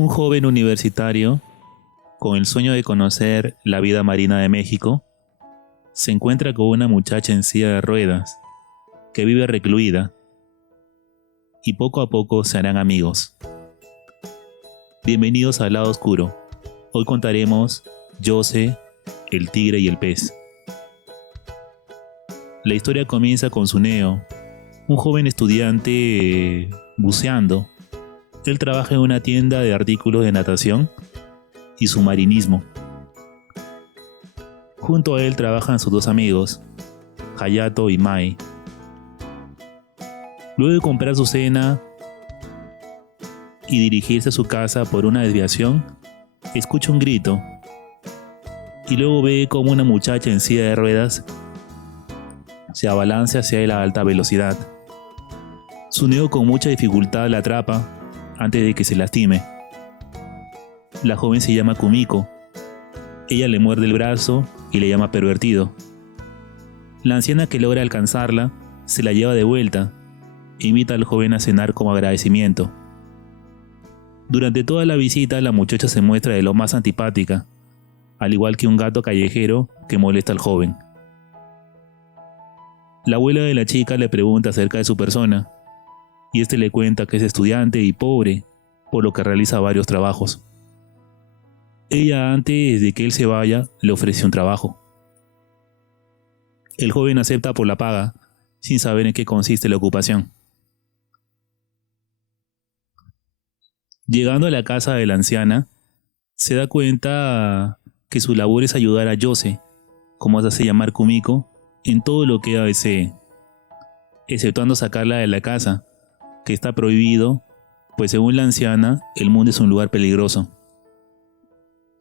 Un joven universitario, con el sueño de conocer la vida marina de México, se encuentra con una muchacha en silla de ruedas, que vive recluida, y poco a poco se harán amigos. Bienvenidos al lado oscuro. Hoy contaremos Jose, el tigre y el pez. La historia comienza con Suneo, un joven estudiante buceando. Él trabaja en una tienda de artículos de natación y submarinismo. Junto a él trabajan sus dos amigos, Hayato y Mai. Luego de comprar su cena y dirigirse a su casa por una desviación, escucha un grito y luego ve como una muchacha en silla de ruedas se abalanza hacia él a alta velocidad. Suneo con mucha dificultad la atrapa antes de que se lastime. La joven se llama Kumiko. Ella le muerde el brazo y le llama pervertido. La anciana, que logra alcanzarla, se la lleva de vuelta e invita al joven a cenar como agradecimiento. Durante toda la visita, la muchacha se muestra de lo más antipática, al igual que un gato callejero que molesta al joven. La abuela de la chica le pregunta acerca de su persona, y este le cuenta que es estudiante y pobre, por lo que realiza varios trabajos. Ella, antes de que él se vaya, le ofrece un trabajo. El joven acepta por la paga, sin saber en qué consiste la ocupación. Llegando a la casa de la anciana, se da cuenta que su labor es ayudar a Jose, como se hace llamar Kumiko, en todo lo que ella desee, exceptuando sacarla de la casa, que está prohibido, pues según la anciana, el mundo es un lugar peligroso.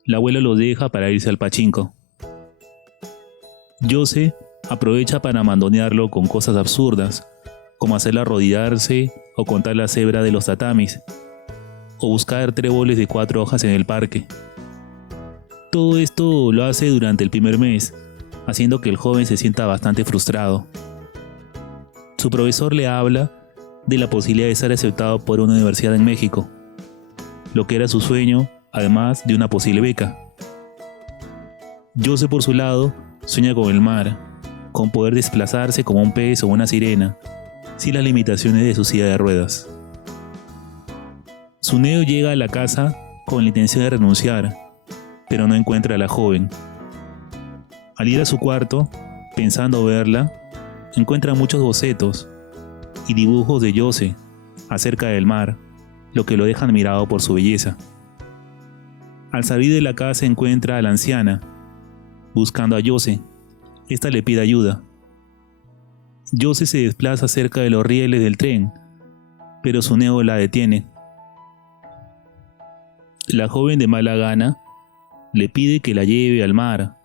La abuela lo deja para irse al pachinko. Jose aprovecha para mandonearlo con cosas absurdas, como hacerla arrodillarse o contar la cebra de los tatamis, o buscar tréboles de 4 hojas en el parque. Todo esto lo hace durante el primer mes, haciendo que el joven se sienta bastante frustrado. Su profesor le habla de la posibilidad de ser aceptado por una universidad en México, lo que era su sueño, además de una posible beca. Jose, por su lado, sueña con el mar, con poder desplazarse como un pez o una sirena, sin las limitaciones de su silla de ruedas. Suneo llega a la casa con la intención de renunciar, pero no encuentra a la joven. Al ir a su cuarto, pensando verla, encuentra muchos bocetos y dibujos de Jose acerca del mar, lo que lo deja admirado por su belleza. Al salir de la casa encuentra a la anciana, buscando a Jose. Esta le pide ayuda. Jose se desplaza cerca de los rieles del tren, pero Suneo la detiene. La joven, de mala gana, le pide que la lleve al mar,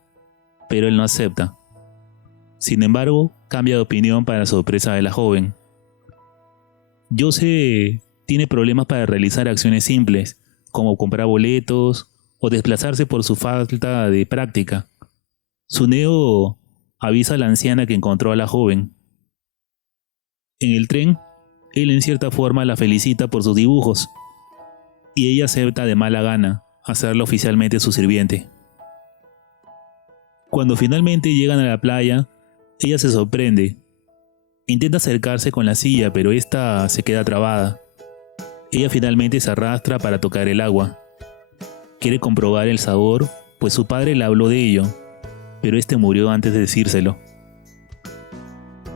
pero él no acepta. Sin embargo, cambia de opinión para sorpresa de la joven. Jose tiene problemas para realizar acciones simples, como comprar boletos o desplazarse por su falta de práctica. Suneo avisa a la anciana que encontró a la joven. En el tren, él en cierta forma la felicita por sus dibujos, y ella acepta de mala gana hacerlo oficialmente su sirviente. Cuando finalmente llegan a la playa, ella se sorprende. Intenta acercarse con la silla, pero esta se queda trabada. Ella finalmente se arrastra para tocar el agua. Quiere comprobar el sabor, pues su padre le habló de ello, pero este murió antes de decírselo.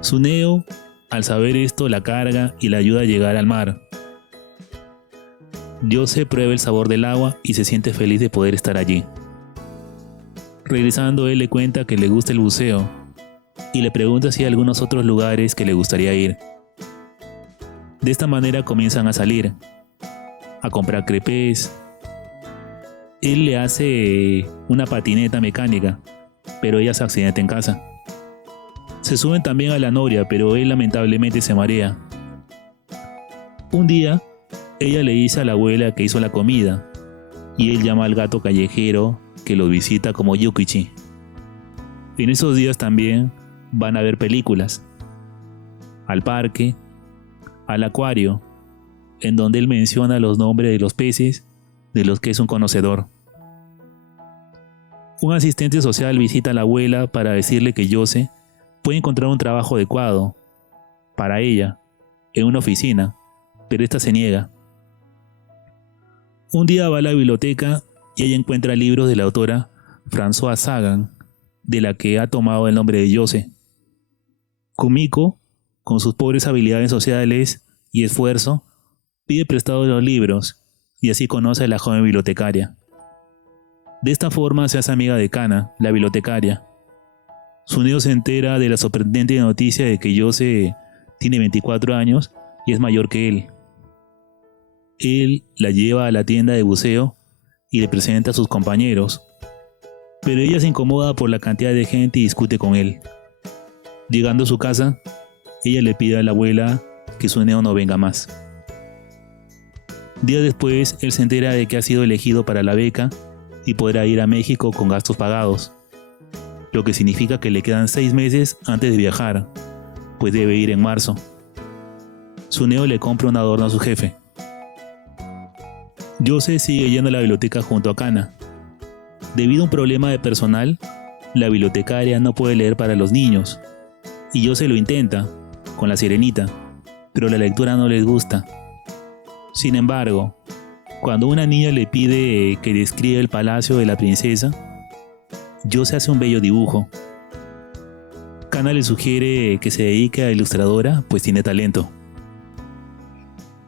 Suneo, al saber esto, la carga y la ayuda a llegar al mar. Jose prueba el sabor del agua y se siente feliz de poder estar allí. Regresando, él le cuenta que le gusta el buceo y le pregunta si hay algunos otros lugares que le gustaría ir. De esta manera comienzan a salir, a comprar crepes. Él le hace una patineta mecánica, pero ella se accidenta en casa. Se suben también a la noria, pero él lamentablemente se marea. Un día, ella le dice a la abuela que hizo la comida, y él llama al gato callejero que los visita como Yukichi. En esos días también van a ver películas, al parque, al acuario, en donde él menciona los nombres de los peces de los que es un conocedor. Un asistente social visita a la abuela para decirle que Jose puede encontrar un trabajo adecuado para ella en una oficina, pero esta se niega. Un día va a la biblioteca y ella encuentra libros de la autora Françoise Sagan, de la que ha tomado el nombre de Jose. Kumiko, con sus pobres habilidades sociales y esfuerzo, pide prestados los libros y así conoce a la joven bibliotecaria. De esta forma se hace amiga de Kana, la bibliotecaria. Suneo se entera de la sorprendente noticia de que Jose tiene 24 años y es mayor que él. Él la lleva a la tienda de buceo y le presenta a sus compañeros, pero ella se incomoda por la cantidad de gente y discute con él. Llegando a su casa, ella le pide a la abuela que Suneo no venga más. Días después, él se entera de que ha sido elegido para la beca y podrá ir a México con gastos pagados, lo que significa que le quedan 6 meses antes de viajar, pues debe ir en marzo. Suneo le compra un adorno a su jefe. Jose sigue yendo a la biblioteca junto a Kana. Debido a un problema de personal, la bibliotecaria no puede leer para los niños, y Jose lo intenta, con La Sirenita, pero la lectura no les gusta. Sin embargo, cuando una niña le pide que describa el palacio de la princesa, Jose hace un bello dibujo. Kana le sugiere que se dedique a ilustradora, pues tiene talento.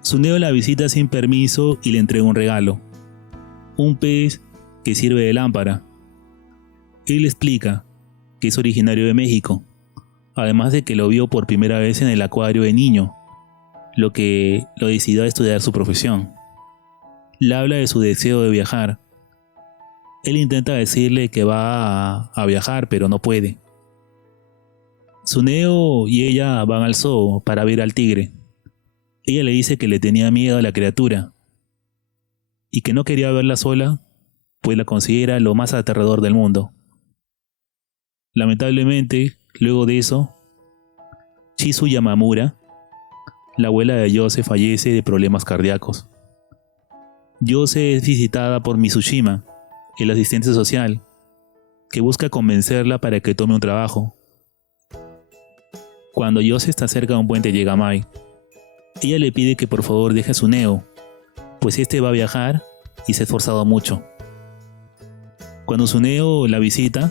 Suneo la visita sin permiso y le entrega un regalo, un pez que sirve de lámpara. Él explica que es originario de México, además de que lo vio por primera vez en el acuario de niño, lo que lo decidió a estudiar su profesión. Le habla de su deseo de viajar. Él intenta decirle que va a viajar, pero no puede. Suneo y ella van al zoo para ver al tigre. Ella le dice que le tenía miedo a la criatura y que no quería verla sola, pues la considera lo más aterrador del mundo. Lamentablemente, luego de eso, Chizu Yamamura, la abuela de Jose, fallece de problemas cardíacos. Jose es visitada por Mitsushima, el asistente social, que busca convencerla para que tome un trabajo. Cuando Jose está cerca de un puente llega Mai. Ella le pide que por favor deje a Suneo, pues este va a viajar y se ha esforzado mucho. Cuando Suneo la visita,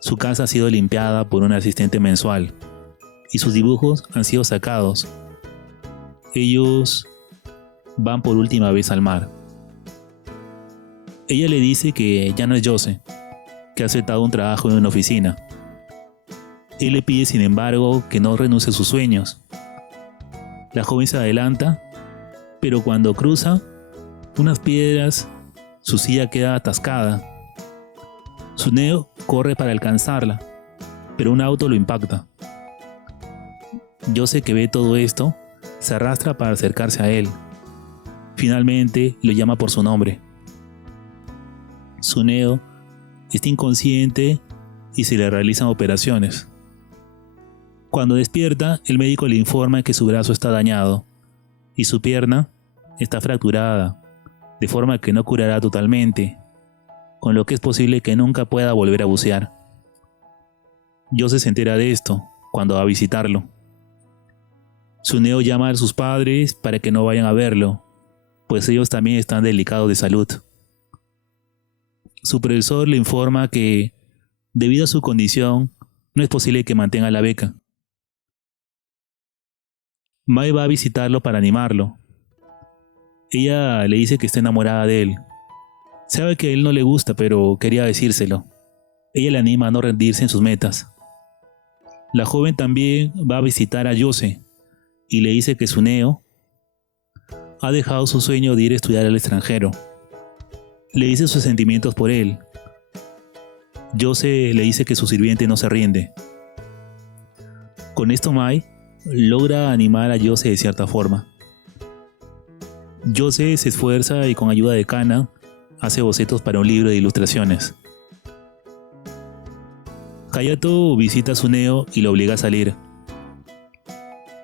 su casa ha sido limpiada por un asistente mensual y sus dibujos han sido sacados. Ellos van por última vez al mar. Ella le dice que ya no es Jose, que ha aceptado un trabajo en una oficina. Él le pide, sin embargo, que no renuncie a sus sueños. La joven se adelanta, pero cuando cruza unas piedras, su silla queda atascada. Suneo corre para alcanzarla, pero un auto lo impacta. Jose, que ve todo esto, se arrastra para acercarse a él. Finalmente lo llama por su nombre. Suneo está inconsciente y se le realizan operaciones. Cuando despierta, el médico le informa que su brazo está dañado y su pierna está fracturada, de forma que no curará totalmente, con lo que es posible que nunca pueda volver a bucear. Jose se entera de esto cuando va a visitarlo. Suneo llama a sus padres para que no vayan a verlo, pues ellos también están delicados de salud. Su profesor le informa que, debido a su condición, no es posible que mantenga la beca. Mai va a visitarlo para animarlo. Ella le dice que está enamorada de él. Sabe que a él no le gusta, pero quería decírselo. Ella le anima a no rendirse en sus metas. La joven también va a visitar a Jose y le dice que Suneo ha dejado su sueño de ir a estudiar al extranjero. Le dice sus sentimientos por él. Jose le dice que su sirviente no se rinde. Con esto Mai logra animar a Jose de cierta forma. Jose se esfuerza y con ayuda de Kana hace bocetos para un libro de ilustraciones. Hayato visita a Suneo y lo obliga a salir.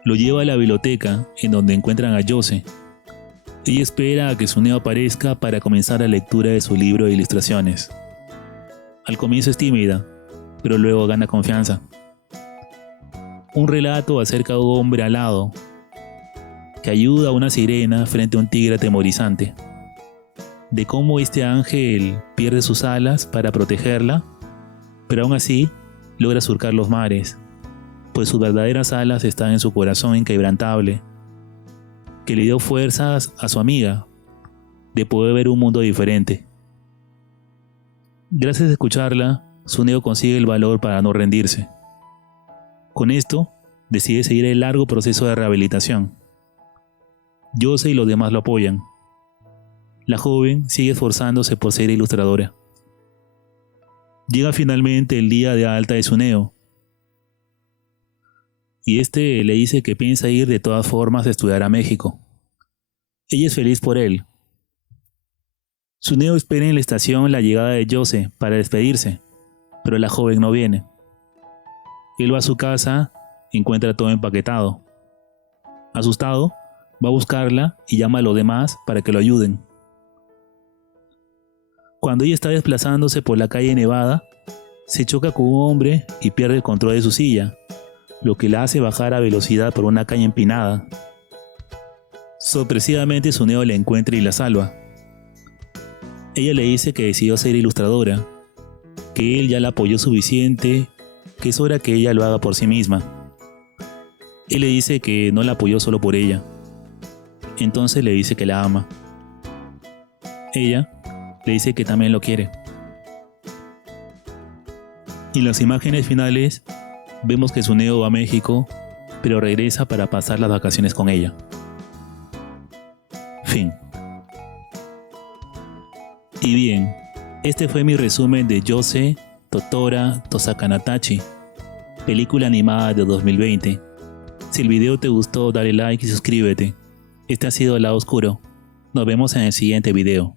Lo lleva a la biblioteca, en donde encuentran a Jose. Ella espera a que Suneo aparezca para comenzar la lectura de su libro de ilustraciones. Al comienzo es tímida, pero luego gana confianza. Un relato acerca de un hombre alado que ayuda a una sirena frente a un tigre atemorizante. De cómo este ángel pierde sus alas para protegerla, pero aún así logra surcar los mares, pues sus verdaderas alas están en su corazón inquebrantable, que le dio fuerzas a su amiga de poder ver un mundo diferente. Gracias a escucharla, Suneo consigue el valor para no rendirse. Con esto, decide seguir el largo proceso de rehabilitación. Yose y los demás lo apoyan. La joven sigue esforzándose por ser ilustradora. Llega finalmente el día de alta de Suneo, y este le dice que piensa ir de todas formas a estudiar a México. Ella es feliz por él. Suneo espera en la estación la llegada de Yose para despedirse, pero la joven no viene. Él va a su casa y encuentra todo empaquetado. Asustado, va a buscarla y llama a los demás para que lo ayuden. Cuando ella está desplazándose por la calle nevada, se choca con un hombre y pierde el control de su silla, lo que la hace bajar a velocidad por una calle empinada. Sorpresivamente Suneo la encuentra y la salva. Ella le dice que decidió ser ilustradora, que él ya la apoyó suficiente, que es hora que ella lo haga por sí misma. Él le dice que no la apoyó solo por ella. Entonces le dice que la ama. Ella le dice que también lo quiere. En las imágenes finales vemos que Suneo va a México, pero regresa para pasar las vacaciones con ella. Fin. Y bien, este fue mi resumen de Yose Totora Tosakanatachi, película animada de 2020. Si el video te gustó, dale like y suscríbete. Este ha sido El Lado Oscuro. Nos vemos en el siguiente video.